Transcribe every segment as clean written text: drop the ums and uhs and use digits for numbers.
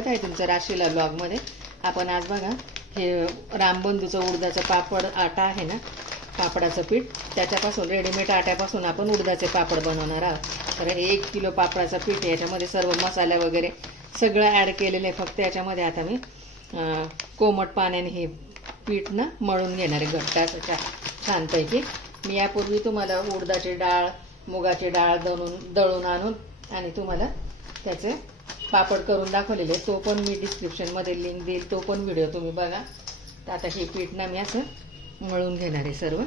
स्वागत आहे तुमचं राशीला ब्लॉगमध्ये. आपण आज बघा हे रामबंधूचं उडदाचं पापड आटा आहे ना, पापडाचं पीठ, त्याच्यापासून रेडीमेड आट्यापासून आपण उडदाचे पापड बनवणार आहोत. तर हे 1 किलो पापडाचं पीठ आहे. याच्यामध्ये सर्व मसाले वगैरे सगळं ॲड केलेलं आहे. फक्त याच्यामध्ये आता मी कोमट पाण्याने हे पीठ ना मळून घेणार आहे घट्ट असं छानपैकी. मी यापूर्वी तुम्हाला उडदाची डाळ, मुगाची डाळ दळून आणून आणि तुम्हाला त्याचे पापड करून दाखवलेले, तो पण मी डिस्क्रिप्शनमध्ये लिंक देईल, तो पण व्हिडिओ तुम्ही बघा. तर आता हे पीठ ना मी असं मळून घेणार आहे सर्व.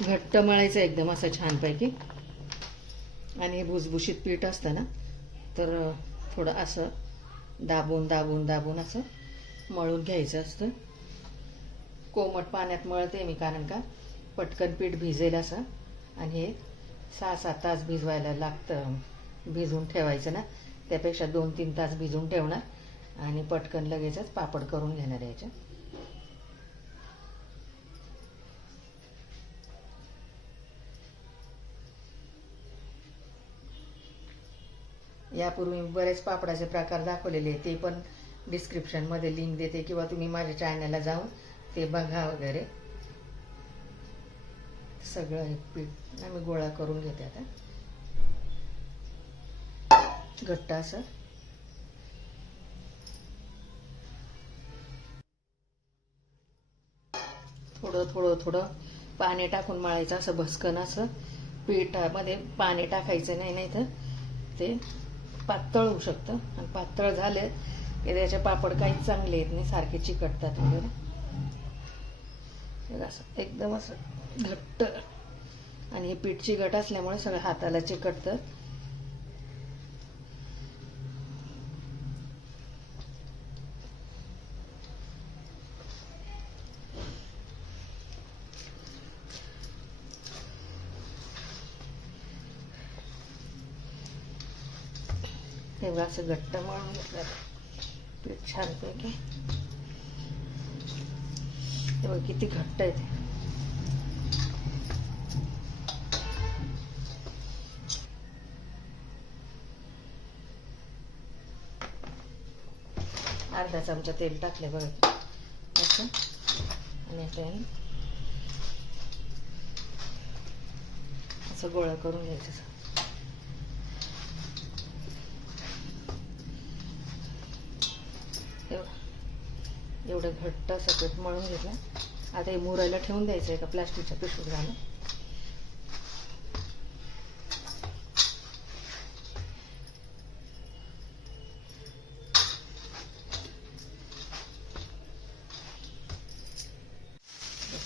घट्ट मळायचं एकदम असं छानपैकी. आणि हे भुसभुशीत पीठ असतं ना, तर थोडं असं दाबून दाबून दाबून असं मळून घ्यायचं असतं. कोमट पाण्यात मळते मी, कारण का पटकन पीठ भिजेल असं. आणि हे 6-7 तास भिजवायला लागतं, भिजवून ठेवायचं ना, त्यापेक्षा 2-3 तास भिजवून ठेवणार आणि पटकन लगेचच पापड करून घेणार याच्या. यापूर्वी बरेच पापडाचे प्रकार दाखवलेले, ते पण डिस्क्रिप्शनमध्ये लिंक देते, किंवा तुम्ही माझ्या चॅनलला जाऊन ते बघा वगैरे. सगळं एक पीठ मी गोळा करून घेते आता घट्ट असं. थोडं थोडं थोडं पाणी टाकून मळायचं असं भस्कन असं. पिठामध्ये पाणी टाकायचं नाही, नाही तर ते पातळ होऊ शकतं. आणि पातळ झाले की त्याचे पापड काहीच चांगले येत नाही, सारखे चिकटतात वगैरे. असं एकदम असं घट्ट. आणि हे पीठ चिकट असल्यामुळे सगळं हाताला चिकटतं. तेव्हा असं घट्ट मळून घेतलं पीठ छानपैकी. तेव्हा किती घट्ट आहे ते. अर्धा चमचा तेल टाकले बघा असं. आणि आता असं गोळा करून घ्यायचं. एवढं घट्ट असं पीठ मळून घेतलं. आता हे मुरायला ठेवून द्यायचं एका प्लास्टिकच्या पिशवीत घालून.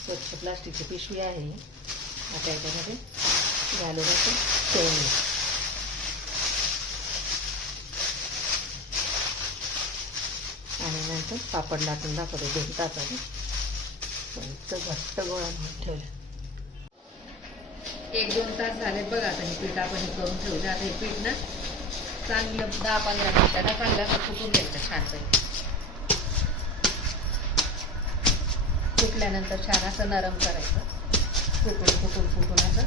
स्वच्छ प्लास्टिकची पिशवी आहे. आता याच्यामध्ये घालून असं ठेवून घ्यायचं. आणि नंतर पापड लाटून दाखवते 2 तासाने. इतकं घट्ट गोळा म्हणून ठेवलं. 1-2 तास झालेत बघा. आता हे पीठ आपण करून ठेवलं. आता हे पीठ ना चांगलं 10-15 मिनिटांना चांगलं असं फुटून घ्यायचं छानपैकी. फुटल्यानंतर छान असं नरम करायचं, फुटून फुटून फुटून असं.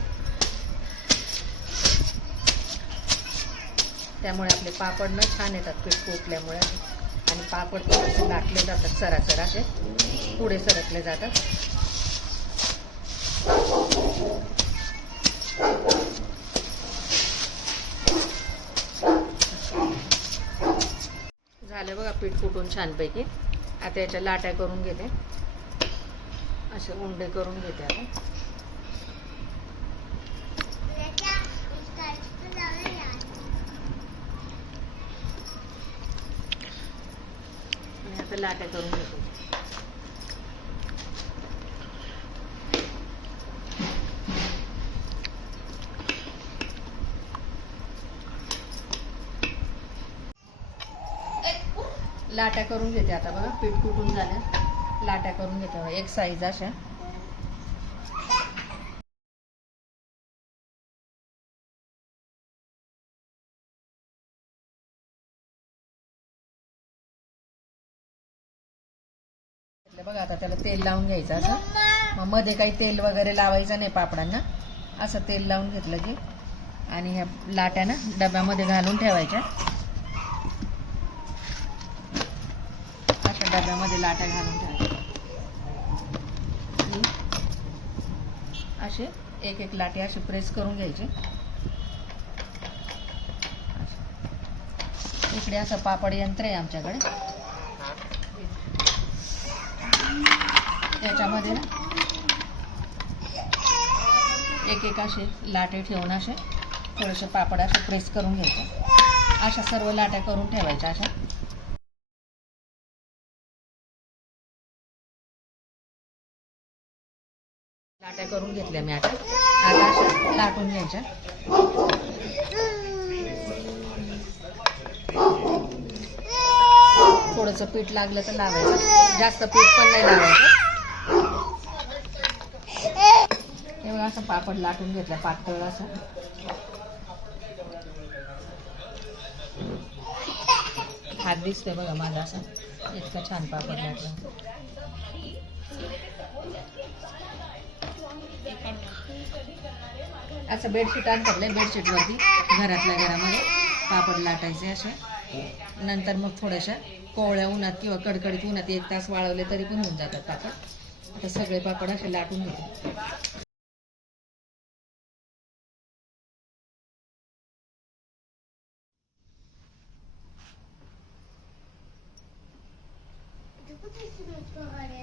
त्यामुळे आपले पापड ना छान येतात पीठ फुटल्यामुळे. आणि पापड थोडेसे लाटले जातात, सरासर असे पुढे सरकले जातात. झालं बघा पीठ फुटून छानपैकी. आता याच्या लाट्या करून घेते, असे उंडे करून घेते आता. आता लाट्या करून घेतो. लाट्या करून घेते आता बघा. पीठ कुटून झालं, लाट्या करून घेते एक साईज अशा. बघा आता त्याला तेल लावून घ्यायचं असं. मग मध्ये काही तेल वगैरे लावायचं नाही पापडांना. असं तेल लावून घेतलं की आणि ह्या लाट्या ना डब्यामध्ये घालून ठेवायच्या. अशा डब्यामध्ये लाट्या घालून ठेवायच्या. असे एक एक लाटे असे प्रेस करून घ्यायचे. इकडे असं पापड यंत्र आहे आमच्याकडे. त्याच्यामध्ये ना एक एक असे लाटे ठेवून असे थोडेसे पापड असे प्रेस करून घ्यायचे. अशा सर्व लाट्या करून ठेवायच्या. अशा लाट्या करून घेतल्या मी. आता अशा लाटून घ्यायच्या. थोडंसं पीठ लागलं तर लावायचं, जास्त पीठ पण नाही लावायचं. तेव्हा असं पापड लाटून घेतलं पातळ असं. हात दिसतोय बघा माझा असा. इतका छान पापड लाटला. असं बेडशीट आणलं, बेडशीटवरती घरातल्या घरामध्ये पापड लाटायचे असे. नंतर मग थोड्याशा कोवळ्या उन्हात किंवा कडकडीत उन्हात 1 तास वाळवले तरी पण होऊन जातात पापड. आता सगळे पापड असे लाटून घेते.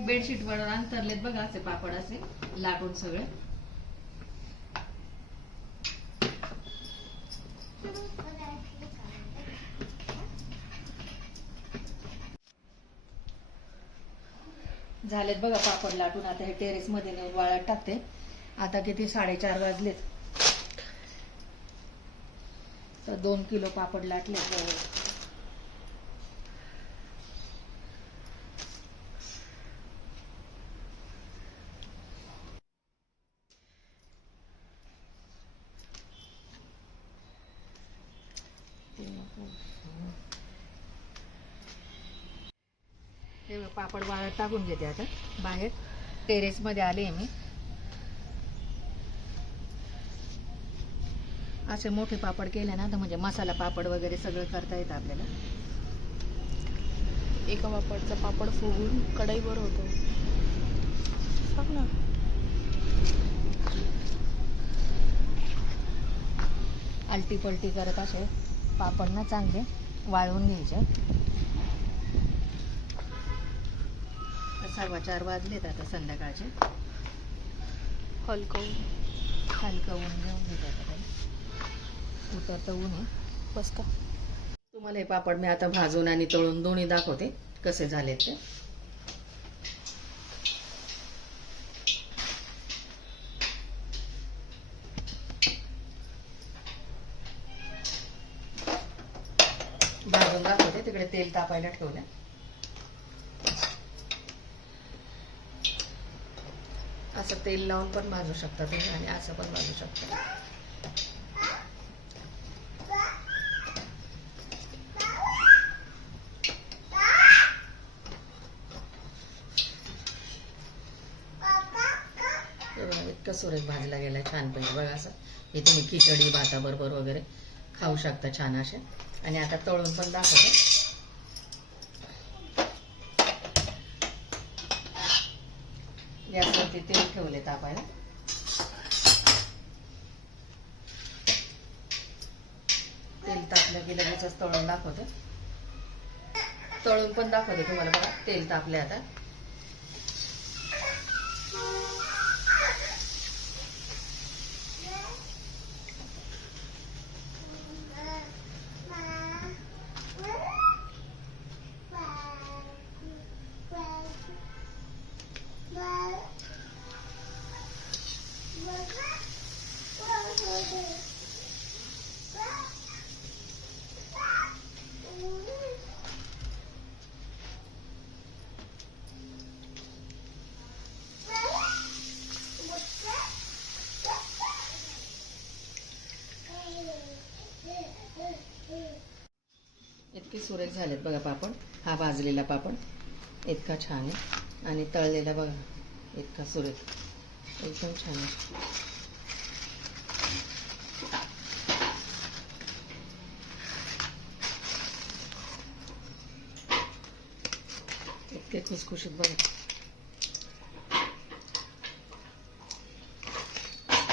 बेडशीटवर अंतरलेत बघा असे पापड असे लाटून सगळे. झालेत बघा पापड लाटून. आता हे टेरेस मध्ये नेऊन वाळत टाकते. आता किती 4:30 वाजलेत. तर 2 किलो पापड लाटले. हे पापड वाळत टाकून घेते. आता बाहेर टेरेस मध्ये आले मी. असे मोठे पापड केले ना तर म्हणजे मसाला पापड वगैरे सगळं करता येतं आपल्याला. एका पापडचा पापड फुगून कढईवर होतो. बघ ना. आलटी पलटी करत असे पापड ना चांगले वाळवून घ्यायचे. 4:15 वाजलेत आता संध्याकाळचे. हलकं ऊन घेऊन घेते. आता उतरतं ऊन आहे. बस का. तुम्हाला हे पापड मी आता भाजून आणि तळून दोन्ही दाखवते कसे झालेत ते. भाजून दाखवते. तिकडे तेल तापायला ठेवलं. असं तेल लावून पण भाजू शकता तुम्ही आणि असं पण भाजू शकता. इतका सुरेख भाजला गेला छानपैकी बघा. असं हे तुम्ही खिचडी भाताबरोबर वगैरे खाऊ शकता छान असे. आणि आता तळून पण दाखवते. गॅसवरती तेल ठेवले तापायला. तेल तापलं की लगेचच तळून दाखवते. तळून पण दाखवते तुम्हाला बघा. तेल तापले आता. इतके सुरेख झालेत बघा पापड. हा भाजलेला पापड इतका छान आहे आणि तळलेला बघा इतका सुरेख एकदम छान आहे. इतके खुसखुशीत बघा.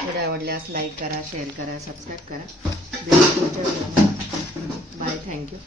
व्हिडिओ आवडल्यास लाईक करा, शेअर करा, सबस्क्राईब करा. Bye, thank you.